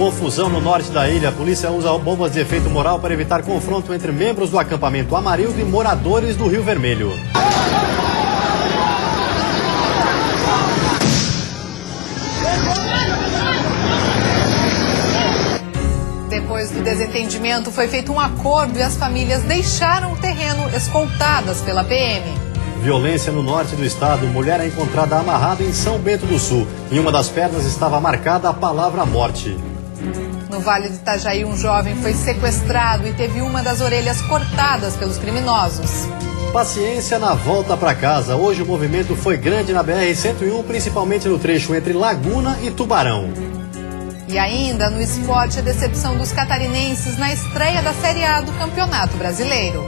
Confusão no norte da ilha. A polícia usa bombas de efeito moral para evitar confronto entre membros do acampamento Amarildo e moradores do Rio Vermelho. Depois do desentendimento, foi feito um acordo e as famílias deixaram o terreno escoltadas pela PM. Violência no norte do estado. Mulher é encontrada amarrada em São Bento do Sul. Em uma das pernas estava marcada a palavra morte. No Vale do Itajaí, um jovem foi sequestrado e teve uma das orelhas cortadas pelos criminosos. Paciência na volta para casa. Hoje o movimento foi grande na BR-101, principalmente no trecho entre Laguna e Tubarão. E ainda no esporte, a decepção dos catarinenses na estreia da Série A do Campeonato Brasileiro.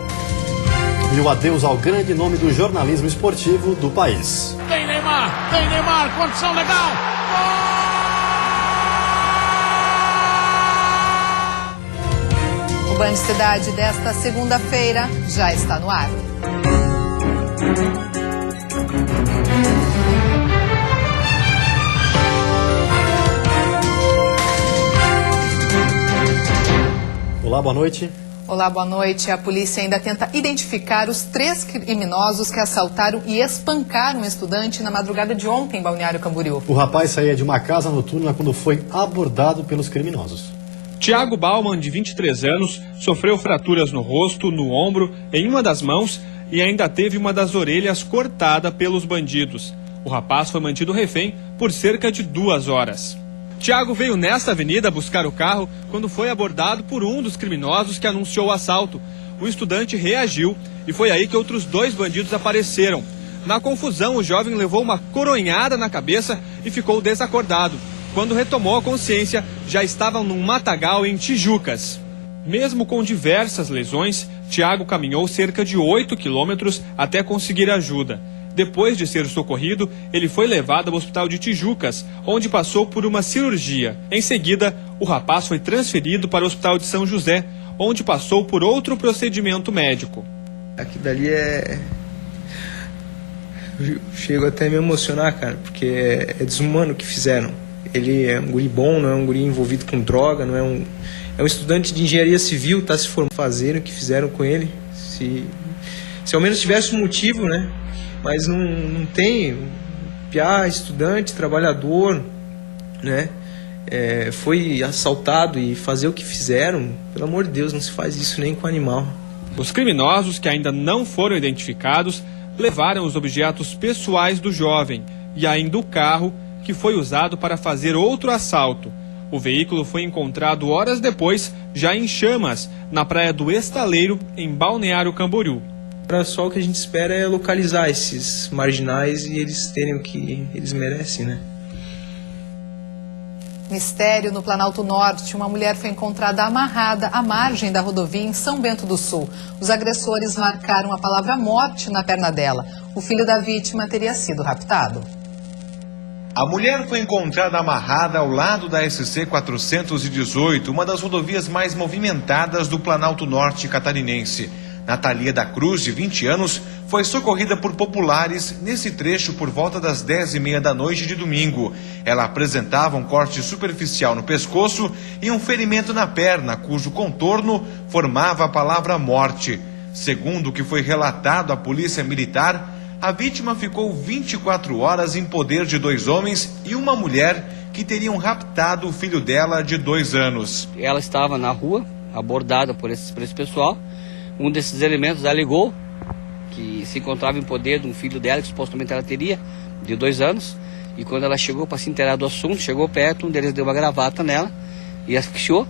E o adeus ao grande nome do jornalismo esportivo do país. Tem Neymar, condição legal. O Band Cidade desta segunda-feira já está no ar. Olá, boa noite. Olá, boa noite. A polícia ainda tenta identificar os 3 criminosos que assaltaram e espancaram um estudante na madrugada de ontem em Balneário Camboriú. O rapaz saía de uma casa noturna quando foi abordado pelos criminosos. Tiago Bauman, de 23 anos, sofreu fraturas no rosto, no ombro, em uma das mãos e ainda teve uma das orelhas cortada pelos bandidos. O rapaz foi mantido refém por cerca de 2 horas. Tiago veio nesta avenida buscar o carro quando foi abordado por um dos criminosos que anunciou o assalto. O estudante reagiu e foi aí que outros 2 bandidos apareceram. Na confusão, o jovem levou uma coronhada na cabeça e ficou desacordado. Quando retomou a consciência, já estava num matagal em Tijucas. Mesmo com diversas lesões, Tiago caminhou cerca de 8 quilômetros até conseguir ajuda. Depois de ser socorrido, ele foi levado ao hospital de Tijucas, onde passou por uma cirurgia. Em seguida, o rapaz foi transferido para o hospital de São José, onde passou por outro procedimento médico. Aquilo dali Eu chego até a me emocionar, cara, porque é desumano o que fizeram. Ele é um guri bom, não é um guri envolvido com droga, não é um... É um estudante de engenharia civil, está se formando, fazendo o que fizeram com ele. Se ao menos tivesse um motivo, né? Mas não tem. Piá, estudante, trabalhador, né? Foi assaltado e fazer o que fizeram, pelo amor de Deus, não se faz isso nem com animal. Os criminosos, que ainda não foram identificados, levaram os objetos pessoais do jovem e ainda o carro que foi usado para fazer outro assalto. O veículo foi encontrado horas depois, já em chamas, na praia do Estaleiro, em Balneário Camboriú. Só o que a gente espera é localizar esses marginais e eles terem o que eles merecem, né? Mistério no Planalto Norte. Uma mulher foi encontrada amarrada à margem da rodovia em São Bento do Sul. Os agressores marcaram a palavra morte na perna dela. O filho da vítima teria sido raptado. A mulher foi encontrada amarrada ao lado da SC 418, uma das rodovias mais movimentadas do Planalto Norte catarinense. Natalia da Cruz, de 20 anos, foi socorrida por populares nesse trecho por volta das 10h30 da noite de domingo. Ela apresentava um corte superficial no pescoço e um ferimento na perna, cujo contorno formava a palavra morte. Segundo o que foi relatado à polícia militar, a vítima ficou 24 horas em poder de 2 homens e uma mulher que teriam raptado o filho dela de 2 anos. Ela estava na rua, abordada por esse pessoal. Um desses elementos alegou que se encontrava em poder de um filho dela, que supostamente ela teria, de 2 anos. E quando ela chegou para se inteirar do assunto, chegou perto, um deles deu uma gravata nela e asfixiou,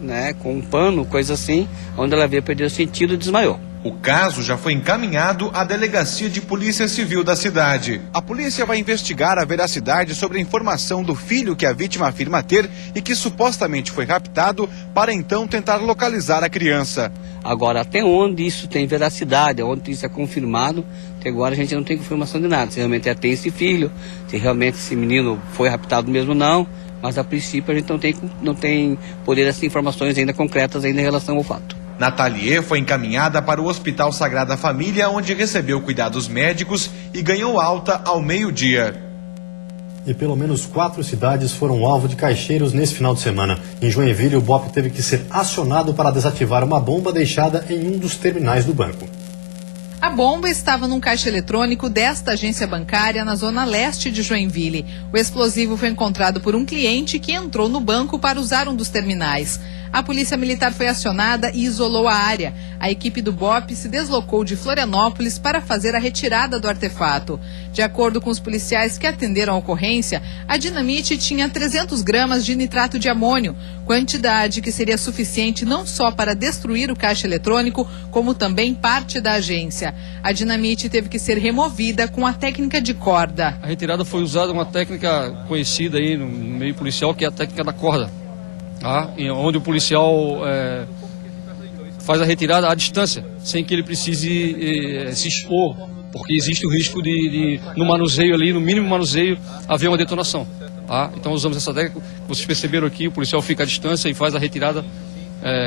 né, com um pano, coisa assim, onde ela veio perder o sentido e desmaiou. O caso já foi encaminhado à Delegacia de Polícia Civil da cidade. A polícia vai investigar a veracidade sobre a informação do filho que a vítima afirma ter e que supostamente foi raptado para então tentar localizar a criança. Agora, até onde isso tem veracidade, onde isso é confirmado, até agora a gente não tem confirmação de nada. Se realmente tem esse filho, se realmente esse menino foi raptado mesmo ou não, mas a princípio a gente não tem poder dessas informações ainda concretas ainda em relação ao fato. Natalie foi encaminhada para o Hospital Sagrada Família, onde recebeu cuidados médicos e ganhou alta ao meio-dia. E pelo menos 4 cidades foram alvo de caixeiros nesse final de semana. Em Joinville, o BOP teve que ser acionado para desativar uma bomba deixada em um dos terminais do banco. A bomba estava num caixa eletrônico desta agência bancária na zona leste de Joinville. O explosivo foi encontrado por um cliente que entrou no banco para usar um dos terminais. A polícia militar foi acionada e isolou a área. A equipe do BOP se deslocou de Florianópolis para fazer a retirada do artefato. De acordo com os policiais que atenderam a ocorrência, a dinamite tinha 300 gramas de nitrato de amônio, quantidade que seria suficiente não só para destruir o caixa eletrônico, como também parte da agência. A dinamite teve que ser removida com a técnica de corda. A retirada foi usada uma técnica conhecida aí no meio policial, que é a técnica da corda. Onde o policial faz a retirada à distância, sem que ele precise se expor, porque existe o risco de no manuseio ali, no mínimo manuseio, haver uma detonação. Então usamos essa técnica, vocês perceberam aqui, o policial fica à distância e faz a retirada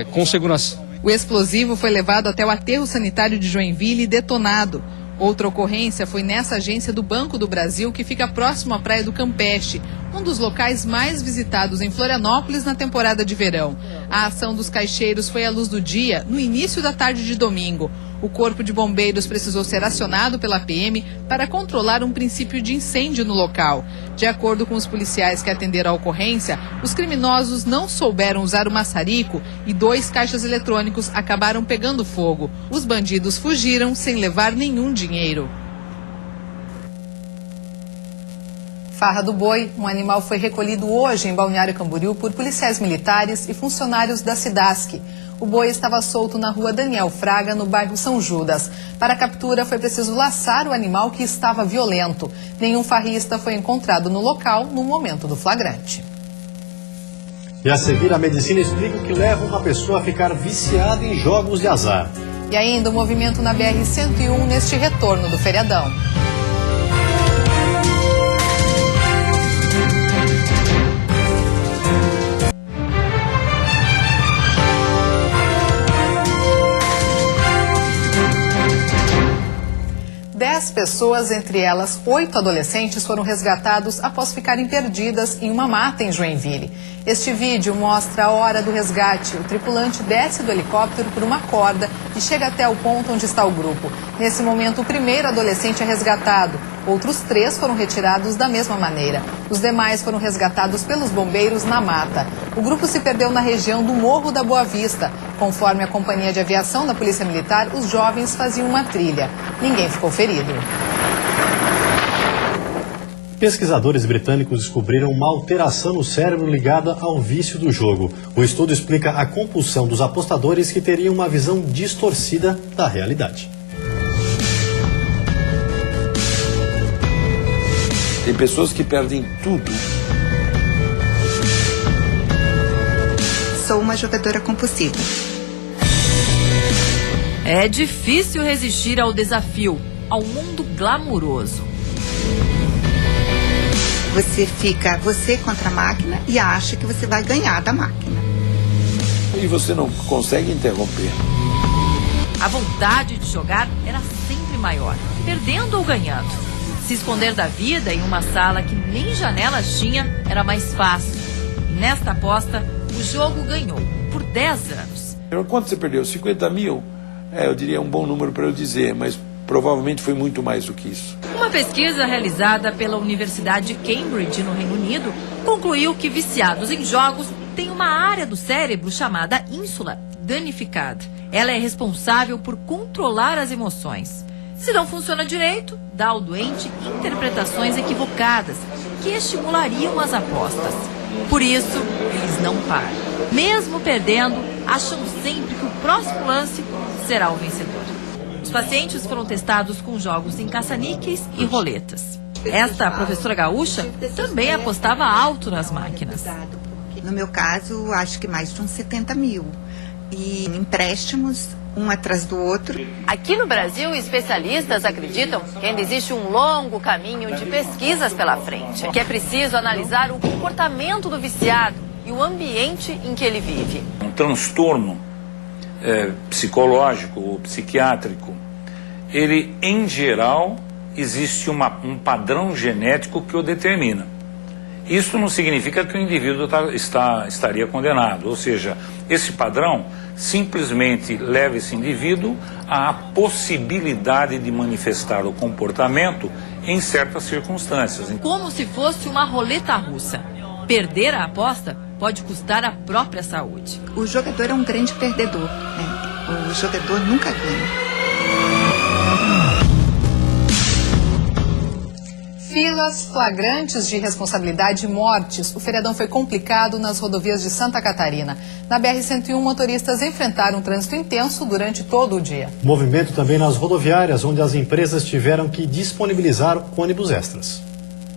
com segurança. O explosivo foi levado até o aterro sanitário de Joinville e detonado. Outra ocorrência foi nessa agência do Banco do Brasil, que fica próximo à Praia do Campeche, um dos locais mais visitados em Florianópolis na temporada de verão. A ação dos caixeiros foi à luz do dia, no início da tarde de domingo. O Corpo de Bombeiros precisou ser acionado pela PM para controlar um princípio de incêndio no local. De acordo com os policiais que atenderam a ocorrência, os criminosos não souberam usar o maçarico e 2 caixas eletrônicos acabaram pegando fogo. Os bandidos fugiram sem levar nenhum dinheiro. Farra do Boi, um animal foi recolhido hoje em Balneário Camboriú por policiais militares e funcionários da Cidasc. O boi estava solto na rua Daniel Fraga, no bairro São Judas. Para a captura foi preciso laçar o animal, que estava violento. Nenhum farrista foi encontrado no local no momento do flagrante. E a seguir, a medicina explica o que leva uma pessoa a ficar viciada em jogos de azar. E ainda o movimento na BR-101 neste retorno do feriadão. Pessoas, entre elas 8 adolescentes, foram resgatados após ficarem perdidas em uma mata em Joinville. Este vídeo mostra a hora do resgate. O tripulante desce do helicóptero por uma corda e chega até o ponto onde está o grupo. Nesse momento, o primeiro adolescente é resgatado. Outros 3 foram retirados da mesma maneira. Os demais foram resgatados pelos bombeiros na mata. O grupo se perdeu na região do Morro da Boa Vista. Conforme a Companhia de Aviação da Polícia Militar, os jovens faziam uma trilha. Ninguém ficou ferido. Pesquisadores britânicos descobriram uma alteração no cérebro ligada ao vício do jogo. O estudo explica a compulsão dos apostadores, que teriam uma visão distorcida da realidade. Tem pessoas que perdem tudo. Sou uma jogadora compulsiva. É difícil resistir ao desafio, ao mundo glamuroso. Você fica você contra a máquina e acha que você vai ganhar da máquina. E você não consegue interromper. A vontade de jogar era sempre maior, perdendo ou ganhando. Se esconder da vida em uma sala que nem janelas tinha era mais fácil. E nesta aposta, o jogo ganhou por 10 anos. Quanto você perdeu? 50 mil? Eu diria um bom número para eu dizer, mas provavelmente foi muito mais do que isso. Uma pesquisa realizada pela Universidade de Cambridge, no Reino Unido, concluiu que viciados em jogos têm uma área do cérebro chamada ínsula danificada. Ela é responsável por controlar as emoções. Se não funciona direito, dá ao doente interpretações equivocadas que estimulariam as apostas. Por isso, eles não param. Mesmo perdendo, acham sempre que o próximo lance será o vencedor. Os pacientes foram testados com jogos em caça-níqueis e roletas. Esta professora gaúcha também apostava alto nas máquinas. No meu caso, acho que mais de uns 70 mil. E empréstimos, um atrás do outro. Aqui no Brasil, especialistas acreditam que ainda existe um longo caminho de pesquisas pela frente, que é preciso analisar o comportamento do viciado e o ambiente em que ele vive. Um transtorno psicológico ou psiquiátrico, ele, em geral, existe um padrão genético que o determina. Isso não significa que o indivíduo estaria condenado, ou seja, esse padrão simplesmente leva esse indivíduo à possibilidade de manifestar o comportamento em certas circunstâncias. Como se fosse uma roleta russa. Perder a aposta pode custar a própria saúde. O jogador é um grande perdedor, né? O jogador nunca ganha. Filas, flagrantes de irresponsabilidade e mortes. O feriadão foi complicado nas rodovias de Santa Catarina. Na BR-101, motoristas enfrentaram um trânsito intenso durante todo o dia. Movimento também nas rodoviárias, onde as empresas tiveram que disponibilizar ônibus extras.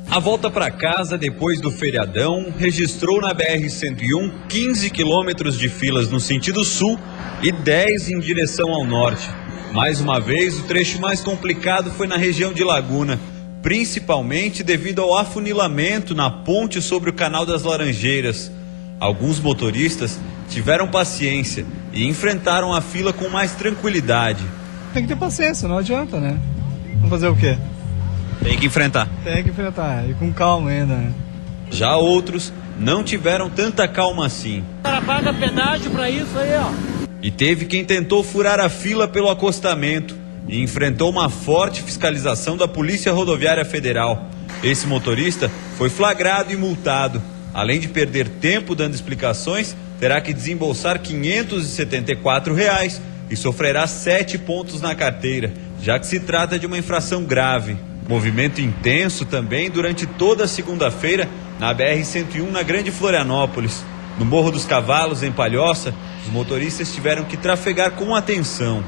A volta para casa depois do feriadão registrou na BR-101 15 quilômetros de filas no sentido sul e 10 em direção ao norte. Mais uma vez, o trecho mais complicado foi na região de Laguna, principalmente devido ao afunilamento na ponte sobre o Canal das Laranjeiras. Alguns motoristas tiveram paciência e enfrentaram a fila com mais tranquilidade. Tem que ter paciência, não adianta, né? Vamos fazer o quê? Tem que enfrentar. Tem que enfrentar, e com calma ainda, né? Já outros não tiveram tanta calma assim. O cara paga pedágio pra isso aí, ó. E teve quem tentou furar a fila pelo acostamento e enfrentou uma forte fiscalização da Polícia Rodoviária Federal. Esse motorista foi flagrado e multado. Além de perder tempo dando explicações, terá que desembolsar R$ 574 e sofrerá 7 pontos na carteira, já que se trata de uma infração grave. Movimento intenso também durante toda a segunda-feira na BR-101 na Grande Florianópolis. No Morro dos Cavalos, em Palhoça, os motoristas tiveram que trafegar com atenção.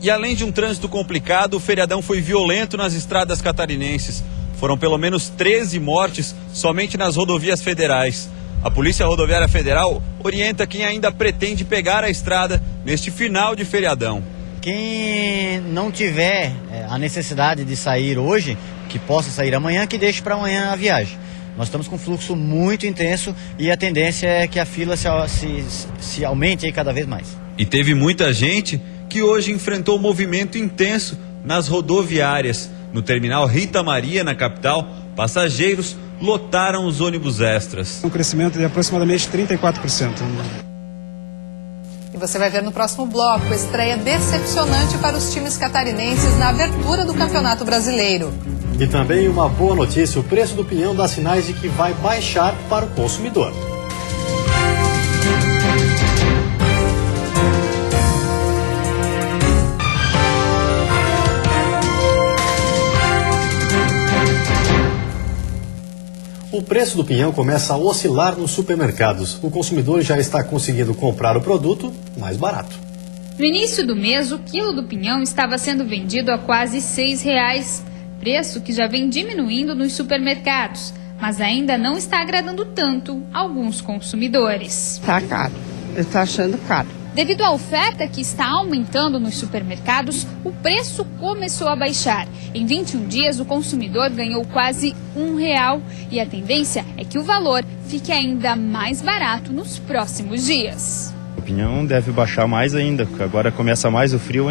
E além de um trânsito complicado, o feriadão foi violento nas estradas catarinenses. Foram pelo menos 13 mortes somente nas rodovias federais. A Polícia Rodoviária Federal orienta quem ainda pretende pegar a estrada neste final de feriadão. Quem não tiver a necessidade de sair hoje, que possa sair amanhã, que deixe para amanhã a viagem. Nós estamos com um fluxo muito intenso e a tendência é que a fila se aumente aí cada vez mais. E teve muita gente que hoje enfrentou um movimento intenso nas rodoviárias. No terminal Rita Maria, na capital, passageiros lotaram os ônibus extras. Um crescimento de aproximadamente 34%. E você vai ver no próximo bloco, estreia decepcionante para os times catarinenses na abertura do Campeonato Brasileiro. E também uma boa notícia, o preço do pinhão dá sinais de que vai baixar para o consumidor. O preço do pinhão começa a oscilar nos supermercados. O consumidor já está conseguindo comprar o produto mais barato. No início do mês, o quilo do pinhão estava sendo vendido a quase R$ 6, preço que já vem diminuindo nos supermercados, mas ainda não está agradando tanto alguns consumidores. Está caro, está achando caro. Devido à oferta que está aumentando nos supermercados, o preço começou a baixar. Em 21 dias, o consumidor ganhou quase R$ 1 e a tendência é que o valor fique ainda mais barato nos próximos dias. O pinhão deve baixar mais ainda, porque agora começa mais o frio,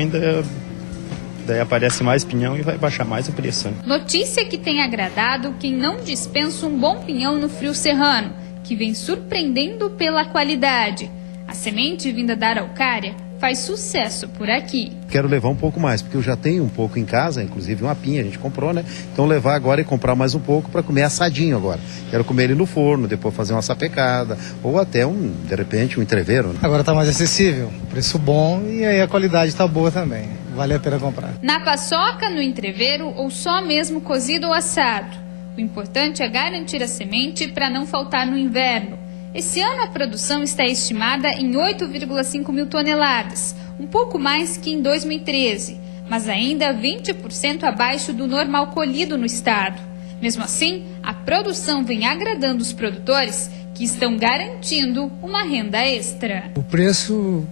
daí aparece mais pinhão e vai baixar mais o preço. Né? Notícia que tem agradado quem não dispensa um bom pinhão no frio serrano, que vem surpreendendo pela qualidade. A semente vinda da Araucária faz sucesso por aqui. Quero levar um pouco mais, porque eu já tenho um pouco em casa, inclusive uma pinha, a gente comprou, né? Então levar agora e comprar mais um pouco para comer assadinho agora. Quero comer ele no forno, depois fazer uma sapecada, ou até de repente, um entreveiro. Né? Agora está mais acessível, preço bom e aí a qualidade está boa também. Vale a pena comprar. Na paçoca, no entreveiro ou só mesmo cozido ou assado. O importante é garantir a semente para não faltar no inverno. Esse ano a produção está estimada em 8,5 mil toneladas, um pouco mais que em 2013, mas ainda 20% abaixo do normal colhido no estado. Mesmo assim, a produção vem agradando os produtores que estão garantindo uma renda extra. O preço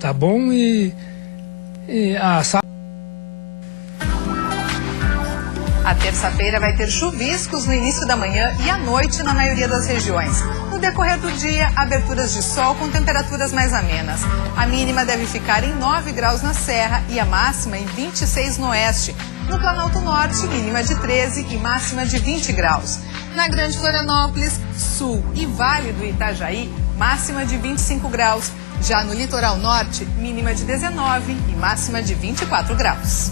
tá bom e a A terça-feira vai ter chuviscos no início da manhã e à noite na maioria das regiões. No decorrer do dia, aberturas de sol com temperaturas mais amenas. A mínima deve ficar em 9 graus na Serra e a máxima em 26 no oeste. No Planalto Norte, mínima de 13 e máxima de 20 graus. Na Grande Florianópolis, Sul e Vale do Itajaí, máxima de 25 graus. Já no Litoral Norte, mínima de 19 e máxima de 24 graus.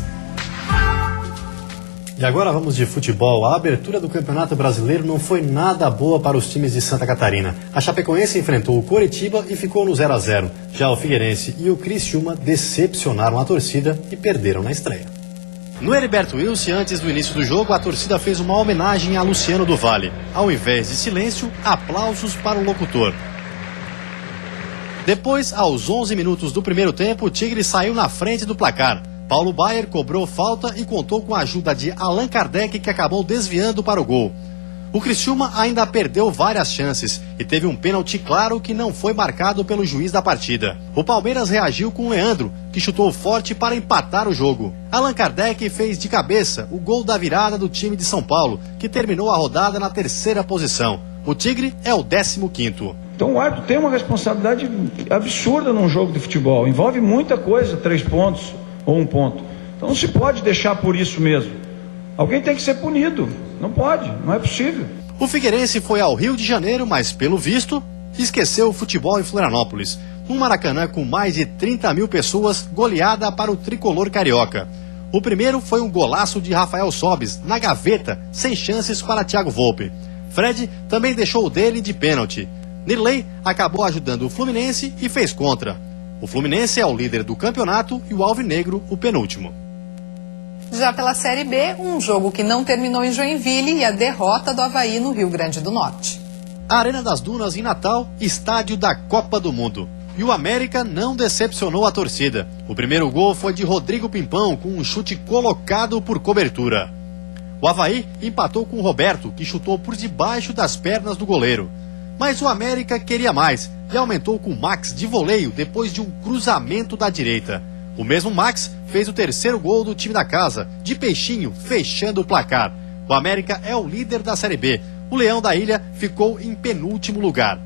E agora vamos de futebol. A abertura do Campeonato Brasileiro não foi nada boa para os times de Santa Catarina. A Chapecoense enfrentou o Coritiba e ficou no 0-0. Já o Figueirense e o Criciúma decepcionaram a torcida e perderam na estreia. No Heriberto Wilson, antes do início do jogo, a torcida fez uma homenagem a Luciano do Vale. Ao invés de silêncio, aplausos para o locutor. Depois, aos 11 minutos do primeiro tempo, o Tigre saiu na frente do placar. Paulo Baier cobrou falta e contou com a ajuda de Allan Kardec, que acabou desviando para o gol. O Criciúma ainda perdeu várias chances e teve um pênalti claro que não foi marcado pelo juiz da partida. O Palmeiras reagiu com o Leandro, que chutou forte para empatar o jogo. Allan Kardec fez de cabeça o gol da virada do time de São Paulo, que terminou a rodada na 3ª posição. O Tigre é o 15º. Então o árbitro tem uma responsabilidade absurda num jogo de futebol. Envolve muita coisa, 3 pontos ou 1 ponto. Então não se pode deixar por isso mesmo. Alguém tem que ser punido. Não pode, não é possível. O Figueirense foi ao Rio de Janeiro, mas pelo visto, esqueceu o futebol em Florianópolis. Um Maracanã com mais de 30 mil pessoas, goleada para o tricolor carioca. O primeiro foi um golaço de Rafael Sobis, na gaveta, sem chances para Thiago Volpe. Fred também deixou o dele de pênalti. Nirley acabou ajudando o Fluminense e fez contra. O Fluminense é o líder do campeonato e o Alvinegro o penúltimo. Já pela Série B, um jogo que não terminou em Joinville e a derrota do Avaí no Rio Grande do Norte. A Arena das Dunas em Natal, estádio da Copa do Mundo. E o América não decepcionou a torcida. O primeiro gol foi de Rodrigo Pimpão, com um chute colocado por cobertura. O Avaí empatou com o Roberto, que chutou por debaixo das pernas do goleiro. Mas o América queria mais e aumentou com o Max de voleio depois de um cruzamento da direita. O mesmo Max fez o terceiro gol do time da casa, de peixinho, fechando o placar. O América é o líder da Série B. O Leão da Ilha ficou em penúltimo lugar.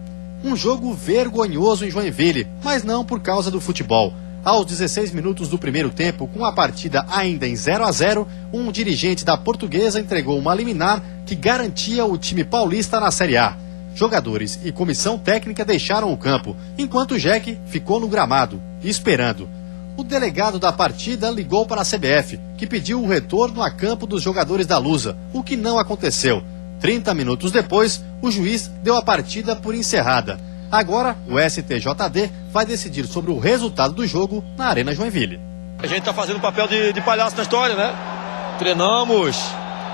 Um jogo vergonhoso em Joinville, mas não por causa do futebol. Aos 16 minutos do primeiro tempo, com a partida ainda em 0-0, um dirigente da Portuguesa entregou uma liminar que garantia o time paulista na Série A. Jogadores e comissão técnica deixaram o campo, enquanto o Jack ficou no gramado, esperando. O delegado da partida ligou para a CBF, que pediu o retorno a campo dos jogadores da Lusa, o que não aconteceu. 30 minutos depois, o juiz deu a partida por encerrada. Agora, o STJD vai decidir sobre o resultado do jogo na Arena Joinville. A gente está fazendo o papel de palhaço na história, né? Treinamos,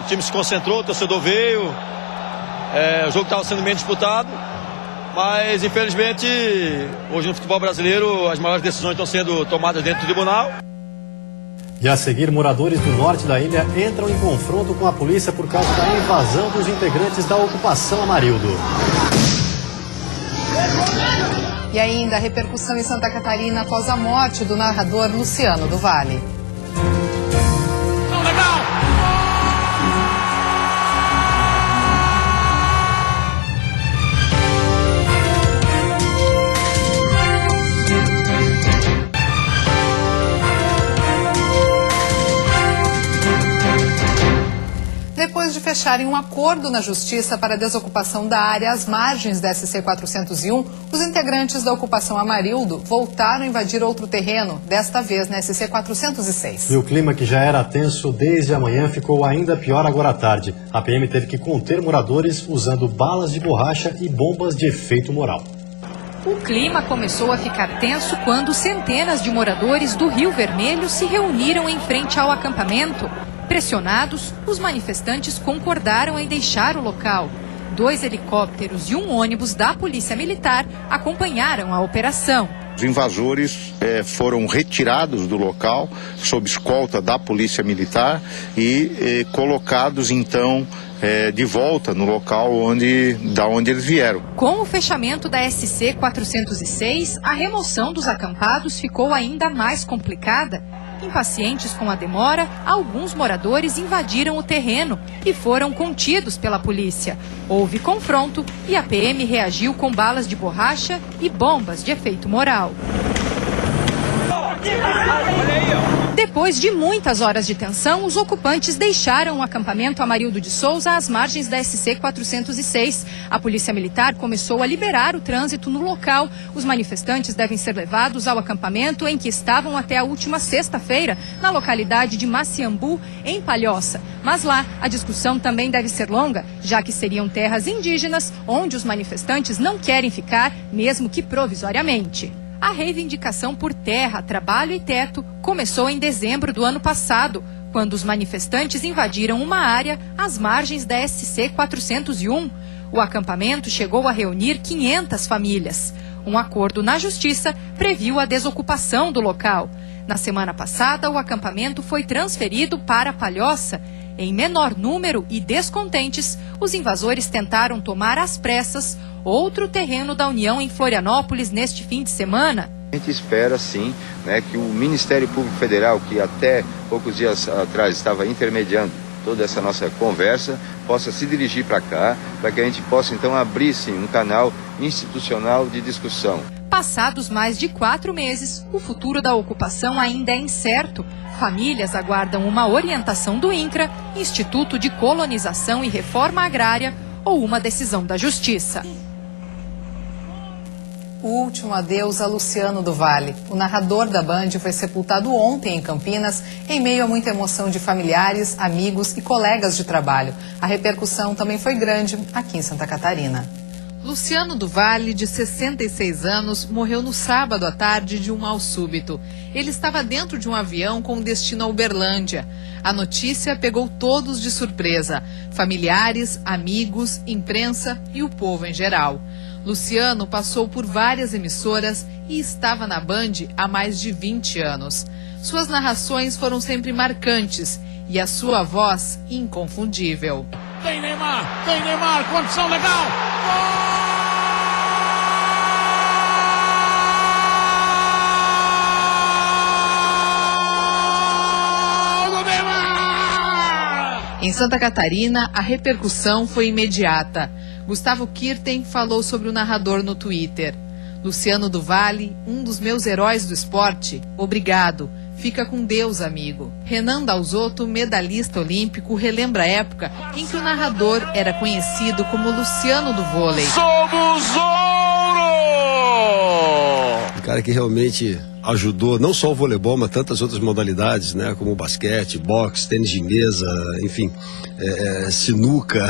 o time se concentrou, o torcedor veio, o jogo estava sendo bem disputado, mas infelizmente hoje no futebol brasileiro as maiores decisões estão sendo tomadas dentro do tribunal. E a seguir, moradores do norte da ilha entram em confronto com a polícia por causa da invasão dos integrantes da ocupação Amarildo. E ainda a repercussão em Santa Catarina após a morte do narrador Luciano do Vale. Depois de fecharem um acordo na Justiça para a desocupação da área às margens da SC-401, os integrantes da ocupação Amarildo voltaram a invadir outro terreno, desta vez na SC-406. E o clima, que já era tenso desde a manhã, ficou ainda pior agora à tarde. A PM teve que conter moradores usando balas de borracha e bombas de efeito moral. O clima começou a ficar tenso quando centenas de moradores do Rio Vermelho se reuniram em frente ao acampamento. Pressionados, os manifestantes concordaram em deixar o local. 2 helicópteros e um ônibus da Polícia Militar acompanharam a operação. Os invasores foram retirados do local sob escolta da Polícia Militar e colocados então de volta no local da onde eles vieram. Com o fechamento da SC-406, a remoção dos acampados ficou ainda mais complicada. Impacientes com a demora, alguns moradores invadiram o terreno e foram contidos pela polícia. Houve confronto e a PM reagiu com balas de borracha e bombas de efeito moral. Olha aí, ó. Depois de muitas horas de tensão, os ocupantes deixaram o acampamento Amarildo de Souza às margens da SC 406. A Polícia Militar começou a liberar o trânsito no local. Os manifestantes devem ser levados ao acampamento em que estavam até a última sexta-feira, na localidade de Maciambu, em Palhoça. Mas lá, a discussão também deve ser longa, já que seriam terras indígenas onde os manifestantes não querem ficar, mesmo que provisoriamente. A reivindicação por terra, trabalho e teto começou em dezembro do ano passado, quando os manifestantes invadiram uma área às margens da SC 401. O acampamento chegou a reunir 500 famílias. Um acordo na Justiça previu a desocupação do local. Na semana passada, o acampamento foi transferido para Palhoça. Em menor número e descontentes, os invasores tentaram tomar às pressas outro terreno da União em Florianópolis neste fim de semana. A gente espera, sim, que o Ministério Público Federal, que até poucos dias atrás estava intermediando toda essa nossa conversa, possa se dirigir para cá, para que a gente possa, então, abrir, sim, um canal institucional de discussão. Passados mais de 4 meses, o futuro da ocupação ainda é incerto. Famílias aguardam uma orientação do INCRA, Instituto de Colonização e Reforma Agrária, ou uma decisão da Justiça. O último adeus a Luciano do Vale. O narrador da Band foi sepultado ontem em Campinas, em meio a muita emoção de familiares, amigos e colegas de trabalho. A repercussão também foi grande aqui em Santa Catarina. Luciano do Vale, de 66 anos, morreu no sábado à tarde de um mal súbito. Ele estava dentro de um avião com destino a Uberlândia. A notícia pegou todos de surpresa: familiares, amigos, imprensa e o povo em geral. Luciano passou por várias emissoras e estava na Band há mais de 20 anos. Suas narrações foram sempre marcantes e a sua voz inconfundível. Tem Neymar, condição legal! Em Santa Catarina, a repercussão foi imediata. Gustavo Kirten falou sobre o narrador no Twitter. Luciano do Vale, um dos meus heróis do esporte, obrigado. Fica com Deus, amigo. Renan Dalzotto, medalhista olímpico, relembra a época em que o narrador era conhecido como Luciano do Vôlei. Somos ouro! Um cara que realmente ajudou não só o voleibol, mas tantas outras modalidades, como o basquete, boxe, tênis de mesa, enfim, sinuca,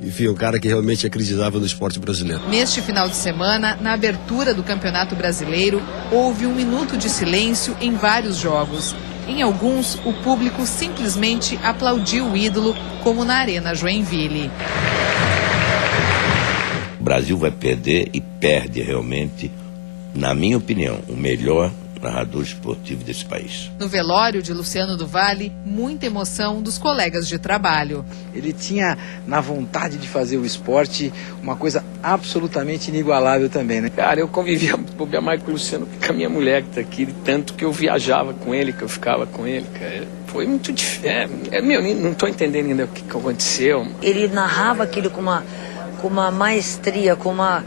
enfim, um cara que realmente acreditava no esporte brasileiro. Neste final de semana, na abertura do Campeonato Brasileiro, houve um minuto de silêncio em vários jogos. Em alguns, o público simplesmente aplaudiu o ídolo, como na Arena Joinville. O Brasil vai perder e perde realmente, na minha opinião, o melhor narrador esportivo desse país. No velório de Luciano do Vale, muita emoção dos colegas de trabalho. Ele tinha na vontade de fazer o esporte uma coisa absolutamente inigualável também, né? Cara, eu convivia mais com o Luciano que com a minha mulher que tá aqui, tanto que eu viajava com ele, que eu ficava com ele, cara. Foi muito difícil. Não tô entendendo ainda o que aconteceu. Ele narrava aquilo com uma maestria, com uma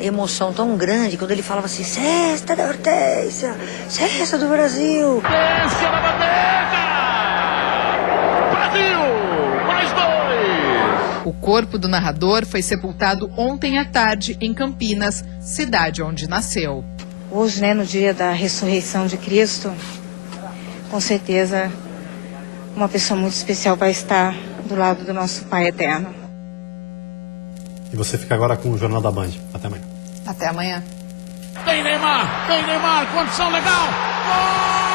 emoção tão grande, quando ele falava assim: Cesta da Hortência, Cesta do Brasil. Cesta da bandeira! Brasil! Mais 2! O corpo do narrador foi sepultado ontem à tarde em Campinas, cidade onde nasceu. Hoje, no dia da ressurreição de Cristo, com certeza uma pessoa muito especial vai estar do lado do nosso Pai Eterno. E você fica agora com o Jornal da Band. Até amanhã. Até amanhã. Tem Neymar, condição legal! Gol!